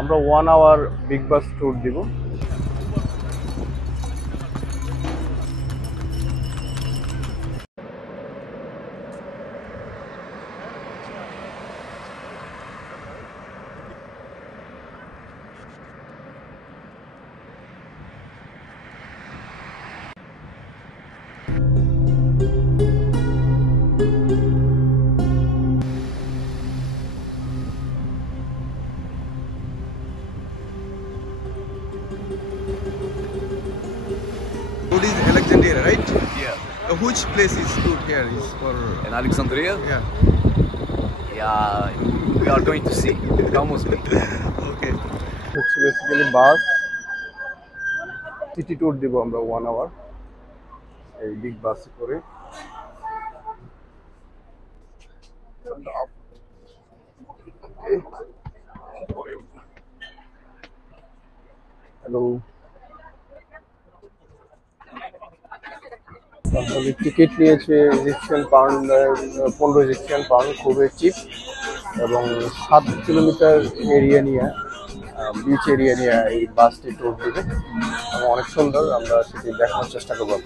আমরা 1 hour big বাস tour দিব। Road is Alexandria, right? Yeah. Which place is good here? Is for In Alexandria? yeah. Yeah, we are going to see. Come with me. Okay. হচ্ছে basically বাস city tour দিব আমরা 1 hour এই big বাসে করে। Hello, তাহলে ticket নিয়েছে Egyptian pound 15 Egyptian pound, খুবই chip এবং 7 কিলোমিটার এরিয়া নিয়ে বিচ এরিয়া নিয়ে এই বাসটি ট্যুর দিবে এবং অনেক সুন্দর। আমরা সেটি দেখানোর চেষ্টা করবো।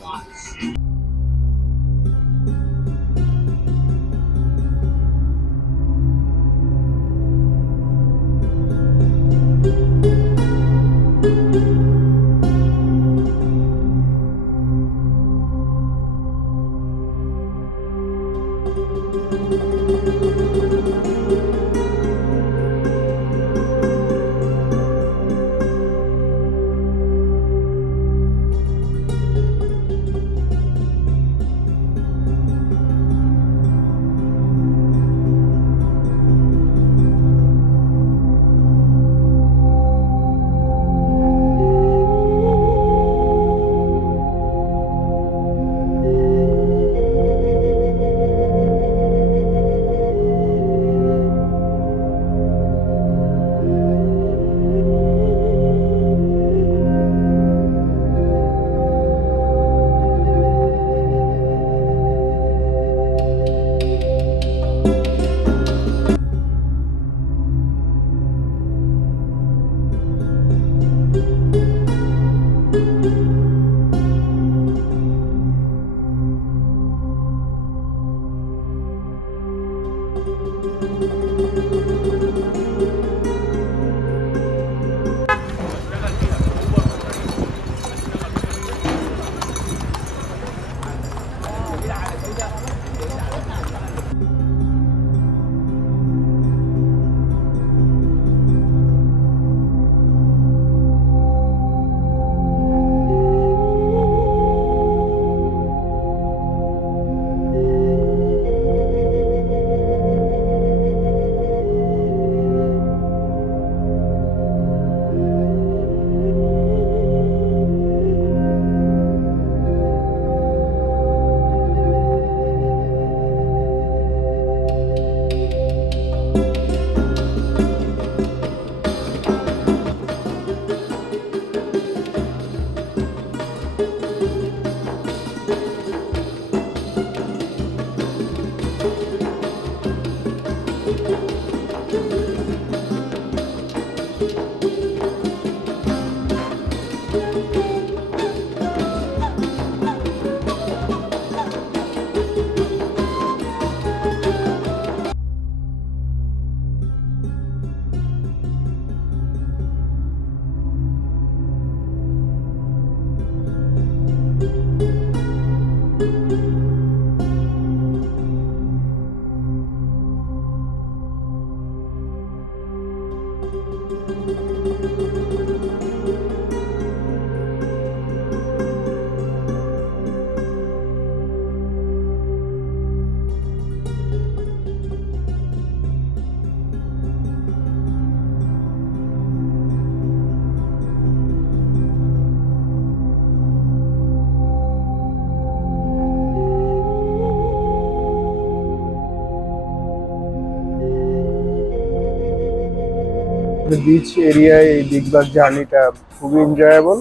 বিচ এরিয়ায় এই বিগ বাস জার্নিটা খুবই এনজয়েবল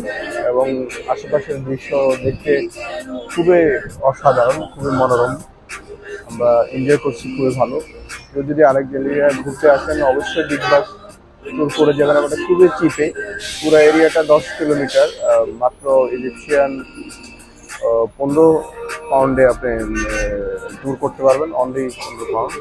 এবং আশেপাশের দৃশ্য দেখতে খুবই অসাধারণ, খুবই মনোরম। আমরা এনজয় করছি খুবই ভালো। কেউ যদি আলেকজান্দ্রিয়া ঘুরতে আসেন অবশ্যই বিগ বাস ট্যুর করে যাবেন আমাদের খুবই চিপে। পুরো এরিয়াটা 10 কিলোমিটার, মাত্র ইজিপশিয়ান 15 পাউন্ডে আপনি ট্যুর করতে পারবেন, অনলি 15 পাউন্ড।